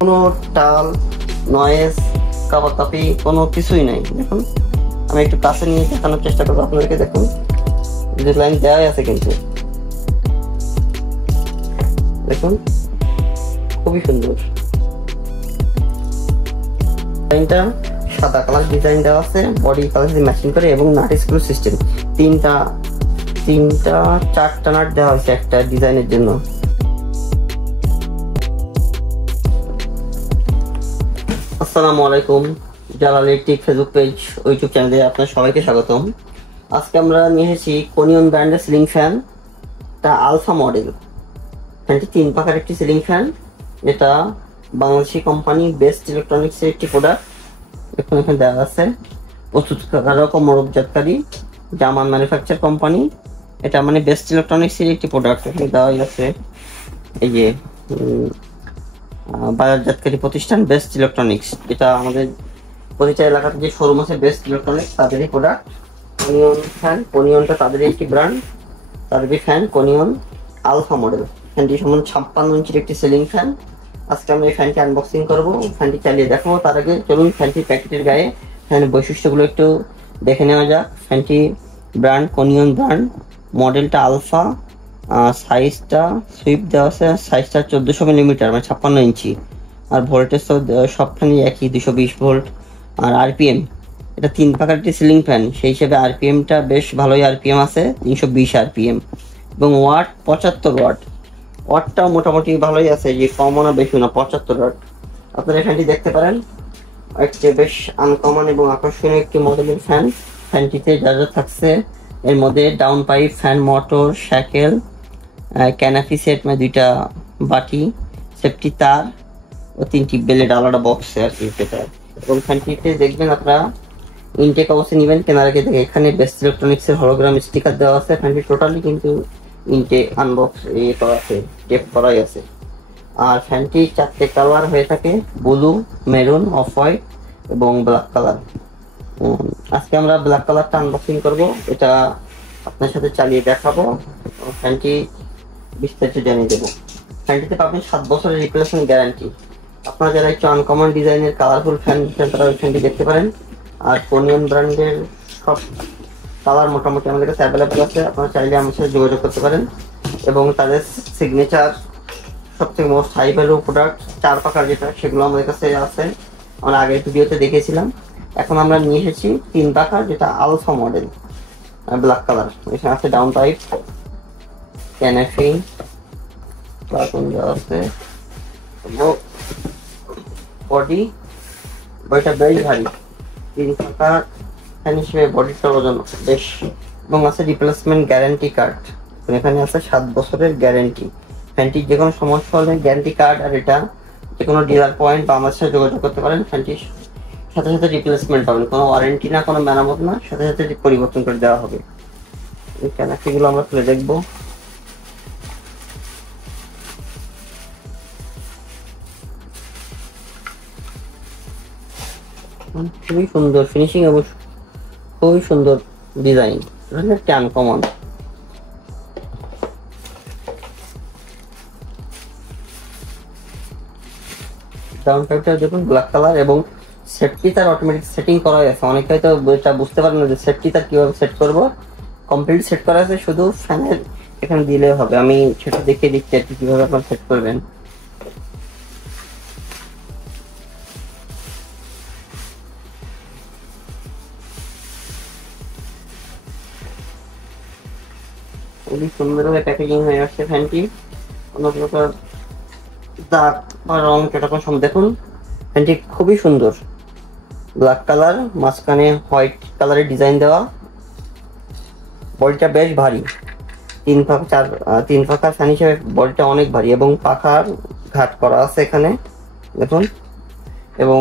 কোনো টাল নয়েজ কাপাকাপি কোনো কিছুই নাই। দেখুন আমি একটু কাছে নিয়ে দেখানোর চেষ্টা করবো আপনাদেরকে। দেখুন যে লাইন দেওয়াই আছে, কিন্তু দেখুন খুবই সুন্দর লাইনটা। সাদা কালার ডিজাইন দেওয়া আছে, বডি কালার সাথে ম্যাচিং করে, এবং নাট স্ক্রু সিস্টেম। তিনটা চারটা নাট দেওয়া হয়েছে একটা ডিজাইনের জন্য। আসসালামু আলাইকুম, জালাল ইলেকট্রিক ফেসবুক পেজ ও ইউটিউব চ্যানেলে আপনার সবাইকে স্বাগতম। আজকে আমরা নিয়ে এসেছি কোনিয়ন ব্র্যান্ডের সিলিং ফ্যান, তা আলফা মডেল। ফ্যানটি 3 পাখার একটি সিলিং ফ্যান, এটা বাংলাদেশি কোম্পানি বেস্ট ইলেকট্রনিক্সের একটি প্রোডাক্ট। দেখুন এখানে দেওয়া আছে প্রস্তুতকারক ও মোড়কজাতকারী জার্মান ম্যানুফ্যাকচার কোম্পানি। এটা মানে বেস্ট ইলেকট্রনিক্সের একটি প্রোডাক্ট। এখানে দেওয়াই আছে এই যে বাজারজাতকারী প্রতিষ্ঠান বেস্ট ইলেকট্রনিক্স। এটা আমাদের পরিচয় এলাকাতে যে শোরুম আছে বেস্ট ইলেকট্রনিক্স, তাদেরই প্রোডাক্ট। কোনিয়ন ফ্যান, কোনিয়নটা তাদেরই একটি ব্র্যান্ড, তাদেরই ফ্যান কোনিয়ন আলফা মডেল। ফ্যানটি সমান 56 ইঞ্চির একটি সিলিং ফ্যান। আজকে আমরা এই ফ্যানটি আনবক্সিং করবো, ফ্যানটি চালিয়ে দেখাবো। তার আগে চলুন ফ্যানটির প্যাকেটের গায়ে ফ্যানের বৈশিষ্ট্যগুলো একটু দেখে নেওয়া যাক। ফ্যানটি ব্র্যান্ড কোনিয়ন ব্র্যান্ড, মডেলটা আলফা, সাইজটা সুইপ দেওয়া আছে, সাইজটা 1400 মিলিমিটার মানে 56 ইঞ্চি। আর ভোল্টেজ তো সবখানে একই 220 ভোল্ট। আর আরপিএম, এটা 3 পাখার একটি সিলিং ফ্যান, সেই হিসেবে আরপিএমটা বেশ ভালোই আরপিএম আছে, 320 আরপিএম। এবং ওয়াট 75 ওয়াট। ওয়াটটাও মোটামুটি ভালোই আছে, যে কমও না বেশি না, 75 ওয়াট। আপনারা ফ্যানটি দেখতে পারেন, একটি বেশ আনকমন এবং আকর্ষণীয় একটি মডেলের ফ্যান। ফ্যানটিতে যা যা থাকছে এর মধ্যে down pipe, fan motor, shackle, canopy set মানে 2টা বাটি, সেফটি তার ও 3টি বেলেট আলাদা বক্সে আর কি সেটা। এবং ফ্যানটিতে দেখবেন আপনারা ইনটেক অবশ্যই নেবেন কেনার আগে থেকে। এখানে বেস্ট ইলেকট্রনিক্স এর হলোগ্রাম স্টিকার দেওয়া আছে। ফ্যানটি টোটালি কিন্তু ইনটেক আনবক্স করা আছে, টেপ করাই আছে। আর ফ্যানটি 4টে কালার হয়ে থাকে, ব্লু, মেরুন, অফ হোয়াইট এবং ব্ল্যাক কালার। আজকে আমরা ব্ল্যাক কালারটা আনবক্সিং করব, এটা আপনার সাথে চালিয়ে দেখাবো, ফ্যানটি বিস্তারিত জানিয়ে দেবো। ফ্যানটিতে পাবেন 7 বছরের রিপ্লেসমেন্ট গ্যারান্টি। আপনারা যারা একটু আনকমন ডিজাইনের কালারফুল ফ্যান তারা ওই ফ্যানটি দেখতে পারেন। আর কোনিয়ন ব্র্যান্ডের সব কালার মোটামুটি আমাদের কাছে অ্যাভেলেবেল আছে, আপনারা চাইলে আমার সাথে যোগাযোগ করতে পারেন। এবং তাদের সিগনেচার সবথেকে মোস্ট হাই ভ্যালু প্রোডাক্ট 4 পাখার যেটা, সেগুলো আমাদের কাছে আছে, আমরা আগের ভিডিওতে দেখেছিলাম। এখন আমরা নিয়ে এসেছি 3 পাখার, যেটা আলফা মডেল, ব্ল্যাক কালার। এখানে আছে ডাউন পাইপ, ক্যানাপি, কার্টুন দেওয়া আছে, বডি। বডিটা বেশ ভারী, 3 পাখা ফ্যান হিসেবে বডিটার ওজন বেশ। এবং আছে রিপ্লেসমেন্ট গ্যারান্টি কার্ড, এখানে আছে 7 বছরের গ্যারান্টি। ফ্যানটির যে কোনো সমস্যা হলে গ্যারান্টি কার্ড, আর এটা যে কোনো ডিলার পয়েন্ট বা আমার সাথে যোগাযোগ করতে পারেন। ফ্যানটির সাথে সাথে রিপ্লেসমেন্ট পাবেন, কোনো ওয়ারেন্টি না, কোনো মেরামত না, সাথে সাথে পরিবর্তন করে দেওয়া হবে। এই ক্যানাপিগুলো আমরা খুলে দেখবো। খুবই সুন্দর ফিনিশিং এবং খুবই সুন্দর ডিজাইন, একটা আনকমন। ডাউন পাইপটা দেখুন ব্ল্যাক কালার, এবং সেফটি তার অটোমেটিক সেটিং করা আছে। অনেকে হয়তো এটা বুঝতে পারেন না যে সেফটি তার কিভাবে সেট করব। কমপ্লিট সেট করা আছে, শুধু ফ্যানের এখানে দিলে হবে। আমি সেটা দেখিয়ে দিচ্ছি আর কি কিভাবে আপনারা সেট করবেন। খুবই সুন্দরভাবে প্যাকেজিং হয়ে আসছে ফ্যানটি, কোনো প্রকার দাগ বা রং সেরকম সব। দেখুন ফ্যানটি খুবই সুন্দর, ব্ল্যাক কালার, মাঝখানে হোয়াইট কালারের ডিজাইন দেওয়া। বডিটা বেশ ভারী, 3 পাখার ফ্যান হিসেবে বডিটা অনেক ভারী, এবং পাখার ঘাট করা আছে এখানে দেখুন। এবং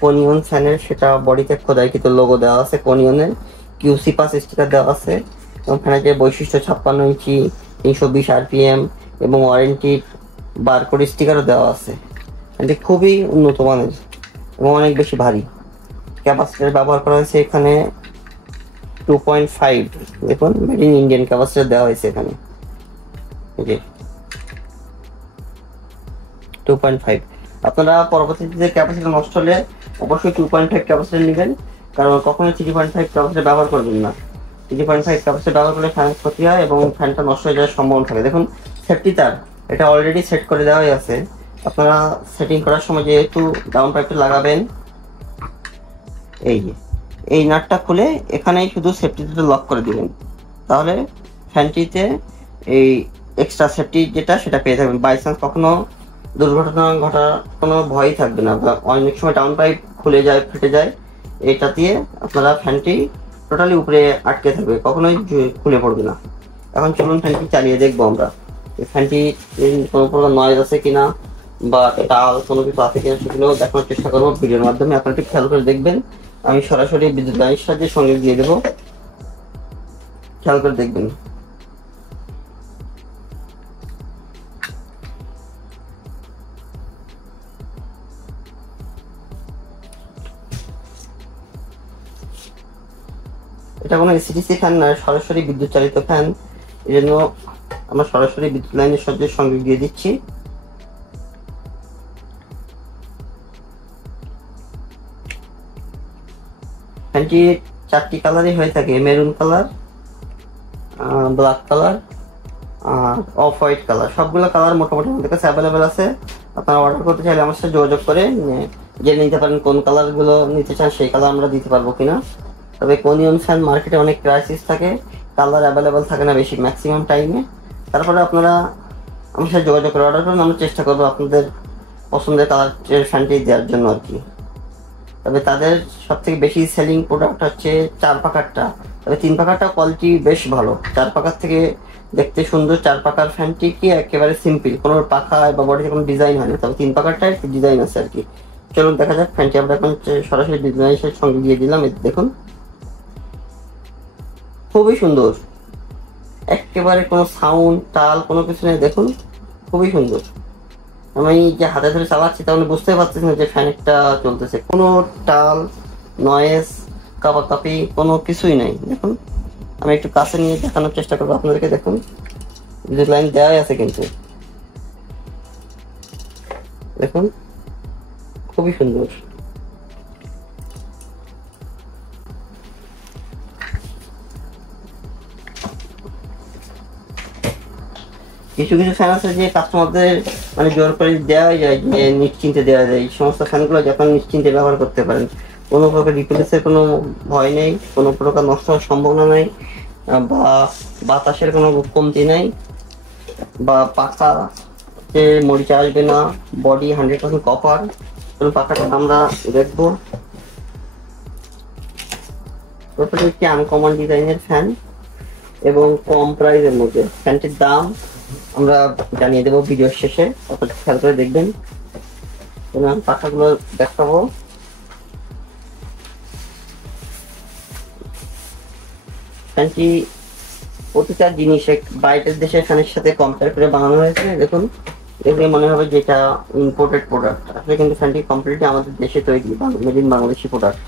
কোনিয়ন ফ্যানের সেটা বডিতে খোদাইকৃত লোগো দেওয়া আছে, কোনিয়নের কিউসি পাস স্টিকার দেওয়া আছে। এবং ফ্যানের যে বৈশিষ্ট্য 56 ইঞ্চি, 320 আরপিএম এবং ওয়ারেন্টির বারকোড স্টিকারও দেওয়া আছে। এটি খুবই উন্নত মানের এবং অনেক বেশি ভারী। ক্যাপাসিটর ব্যবহার করা হয়েছে এখানে 2.5, দেখুন মেড ইন ইন্ডিয়ান ক্যাপাসিটর দেওয়া হয়েছে এখানে, এই যে 2.5। আপনারা পরবর্তীতে ক্যাপাসিটি নষ্ট হলে অবশ্যই 2.5 ক্যাপাসিটি নেবেন, কারণ কখনোই 3.5 ক্যাপাসিটি ব্যবহার করবেন না। 3.5 ক্যাপাসিটি ব্যবহার করলে ফ্যান ক্ষতি হয় এবং ফ্যানটা নষ্ট হয়ে যাওয়ার সম্ভাবনা থাকে। দেখুন সেফটি তার এটা অলরেডি সেট করে দেওয়াই আছে। আপনারা সেটিং করার সময় যেহেতু ডাউন পাইপটা লাগাবেন, এই নাটটা খুলে এখানেই শুধু সেফটিটা লক করে দিবেন, তাহলে ফ্যানটিতে এই এক্সট্রা সেফটি যেটা সেটা পেয়ে থাকবেন। বাই চান্স কখনো দুর্ঘটনা ঘটার কোনো ভয়ই থাকবে না। অনেক সময় ডাউন পাইপ খুলে যায়, ফেটে যায়, এটা দিয়ে আপনারা ফ্যানটি টোটালি উপরে আটকে থাকবে, কখনোই খুলে পড়বে না। এখন চলুন ফ্যানটি চালিয়ে দেখবো আমরা ফ্যানটি কোনো প্রকার নয়েজ আছে কিনা বা টাল কোনো কিছু আছে কিনা সেগুলো দেখানোর চেষ্টা করবো ভিডিওর মাধ্যমে। আপনারা একটু খেয়াল করে দেখবেন, আমি সরাসরি বিদ্যুৎ লাইনের সাহায্যে সঙ্গে দিয়ে দেবো, খেয়াল করে দেখবেন। এটা কোনো এসিডিসি ফ্যান না, সরাসরি বিদ্যুৎ চালিত ফ্যান, এই জন্য আমরা সরাসরি বিদ্যুৎ লাইনের সাহায্যে সংযোগ দিয়ে দিচ্ছি। ফ্যানটি 4টি কালারই হয়ে থাকে, মেরুন কালার, ব্ল্যাক কালার আর অফ হোয়াইট কালার। সবগুলো কালার মোটামুটি আমাদের কাছে অ্যাভেলেবেল আছে। আপনারা অর্ডার করতে চাইলে আমার সাথে যোগাযোগ করে জেনে নিতে পারেন কোন কালারগুলো নিতে চান, সেই কালার আমরা দিতে পারবো কিনা। তবে কোনিয়ন ফ্যান মার্কেটে অনেক ক্রাইসিস থাকে, কালার অ্যাভেলেবেল থাকে না বেশি ম্যাক্সিমাম টাইমে। তারপরে আপনারা আমার সাথে যোগাযোগ করে অর্ডার করুন, আমরা চেষ্টা করবো আপনাদের পছন্দের কালারের ফ্যানটি দেওয়ার জন্য আর কি। তবে তাদের সব থেকে বেশি সেলিং প্রোডাক্ট হচ্ছে 4 পাকারটা। তবে 3 পাকারটা কোয়ালিটি বেশ ভালো, 4 পাকার থেকে দেখতে সুন্দর। 4 পাকার ফ্যানটি কি একেবারে সিম্পল, কোনো পাখা বা বডিতে কোনো ডিজাইন হয় না, তবে 3 পাকারটায় একটু ডিজাইন আছে আর কি। চলুন দেখা যাক ফ্যানটি। আমরা এখন সরাসরি ডিজাইনের সঙ্গে দিয়ে দিলাম, দেখুন খুবই সুন্দর, একেবারে কোনো সাউন্ড টাল কোনো কিছু নেই, দেখুন খুবই সুন্দর। আমি যে হাতে ধরে চালাচ্ছি তাহলে বুঝতে পারতেছি না যে ফ্যানটা চলতেছে, কোনো টাল নয়েজ কাপাকাপি কোনো কিছুই নাই। দেখুন আমি একটু কাছে নিয়ে দেখানোর চেষ্টা করবো আপনাদেরকে। দেখুন বিদ্যুৎ লাইন দেওয়াই আছে কিন্তু, দেখুন খুবই সুন্দর। কিছু কিছু ফ্যান আছে যে কাস্টমারদের মানে জোর করে দেওয়া যায়, যে নিশ্চিন্তে দেওয়া যায়। এই সমস্ত ফ্যানগুলো যখন নিশ্চিন্তে ব্যবহার করতে পারেন, কোনো প্রকার রিপ্লেসের কোনো ভয় নেই, কোনো প্রকার নষ্ট হওয়ার সম্ভাবনা নেই, বা বাতাসের কোনো কমতি নেই, বা পাখাতে মরিচা আসবে না, বডি 100% কপার। পাখাটা আমরা দেখবো, একটি আনকমন ডিজাইনের ফ্যান এবং কম প্রাইসের মধ্যে। ফ্যানটির দাম আমরা জানিয়ে দেবো ভিডিওর শেষে, আপনারা খেয়াল করে দেখবেন। পাখাগুলো দেখাবো, ফ্যানটি প্রতিটা জিনিস বাইরের দেশের ফ্যানের সাথে কম্পেয়ার করে বানানো হয়েছে। দেখুন দেখলে মনে হবে যেটা ইম্পোর্টেড প্রোডাক্ট, আসলে কিন্তু ফ্যানটি কমপ্লিটলি আমাদের দেশে তৈরি, মেড ইন বাংলাদেশি প্রোডাক্ট।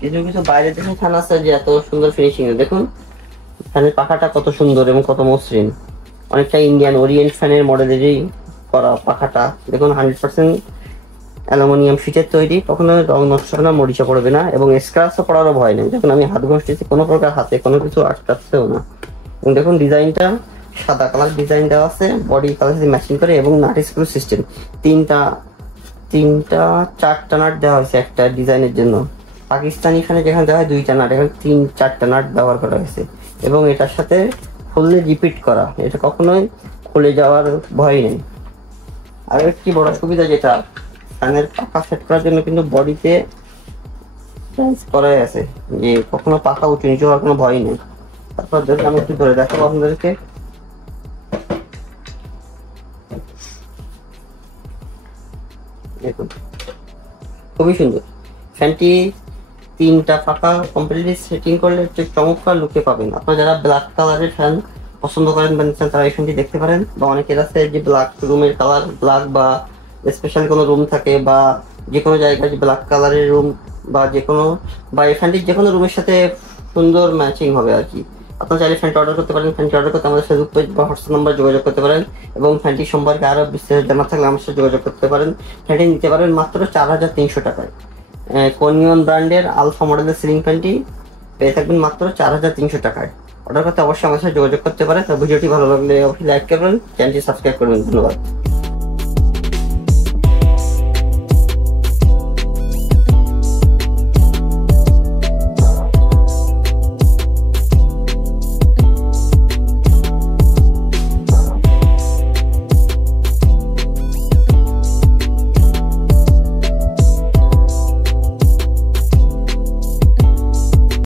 কিছু কিছু বাইরের দেশের ফ্যান আছে যে এত সুন্দর ফিনিশিং, দেখুন ফ্যানের পাখাটা কত সুন্দর এবং কত মসৃণ, অনেকটা ইন্ডিয়ান ওরিয়েন্ট ফ্যানের মডেলেরই করা পাখাটা। দেখুন 100% অ্যালুমিনিয়াম শীটের তৈরি, কখনো রং নষ্ট হবে না, মরিচা পড়বে না এবং স্ক্র্যাচও পড়ারও ভয় নেই। দেখুন আমি হাত ঘষতেছি, কোনো প্রকার হাতে কোনো কিছু আটকাচ্ছেও না। এবং দেখুন ডিজাইনটা সাদা কালার ডিজাইন দেওয়া আছে, বডি কালার সাথে ম্যাচিং করে, এবং নাট স্ক্রু সিস্টেম। তিনটা 4টা নাট দেওয়া হয়েছে একটা ডিজাইনের জন্য। পাকিস্তানি এখানে যেখানে দেওয়া হয় 2টা নাট, এখানে 3-4টা নাট ব্যবহার করা হয়েছে। এবং এটার সাথে খুললে রিপিট করা, এটা কখনোই খুলে যাওয়ার ভয় নেই। আর একটি বড় সুবিধা যেটা, ফ্যানের পাখা সেট করার জন্য কিন্তু বডিতে করাই আছে, যে কখনো পাখা উঁচু নিচু হওয়ার কোনো ভয় নেই। তারপর দেখুন আমি একটু ধরে দেখাবো আপনাদেরকে। দেখুন খুবই সুন্দর ফ্যানটি, 3টা পাখা কমপ্লিটলি সেটিং করলে একটু চমৎকার লুকে পাবেন। আপনারা যারা ব্ল্যাক কালারের ফ্যান পছন্দ করেন বা নিচ্ছেন তারা এই ফ্যানটি দেখতে পারেন। বা অনেকের আছে যে ব্ল্যাক রুমের কালার ব্ল্যাক, বা স্পেশাল কোনো রুম থাকে বা যে কোনো জায়গায় ব্ল্যাক কালারের রুম, বা যে কোনো বা এই ফ্যানটির যে কোনো রুমের সাথে সুন্দর ম্যাচিং হবে আর কি। আপনারা চাইলে ফ্যানটি অর্ডার করতে পারেন। ফ্যানটি অর্ডার করতে আমাদের ফেসবুক পেজ বা হোয়াটসঅ্যাপ নাম্বার যোগাযোগ করতে পারেন এবং ফ্যানটি সম্পর্কে আরও বিস্তারিত জানা থাকলে আমার সাথে যোগাযোগ করতে পারেন। ফ্যানটি নিতে পারেন মাত্র 4300 টাকায়। কোনিয়ন ব্র্যান্ডের আলফা মডেলের সিলিং ফ্যানটি পেয়ে থাকবেন মাত্র 4300 টাকায়। অর্ডার করতে অবশ্যই আমার সাথে যোগাযোগ করতে পারেন। তো ভিডিওটি ভালো লাগলে অবশ্যই লাইক করবেন, চ্যানেলটি সাবস্ক্রাইব করবেন। ধন্যবাদ।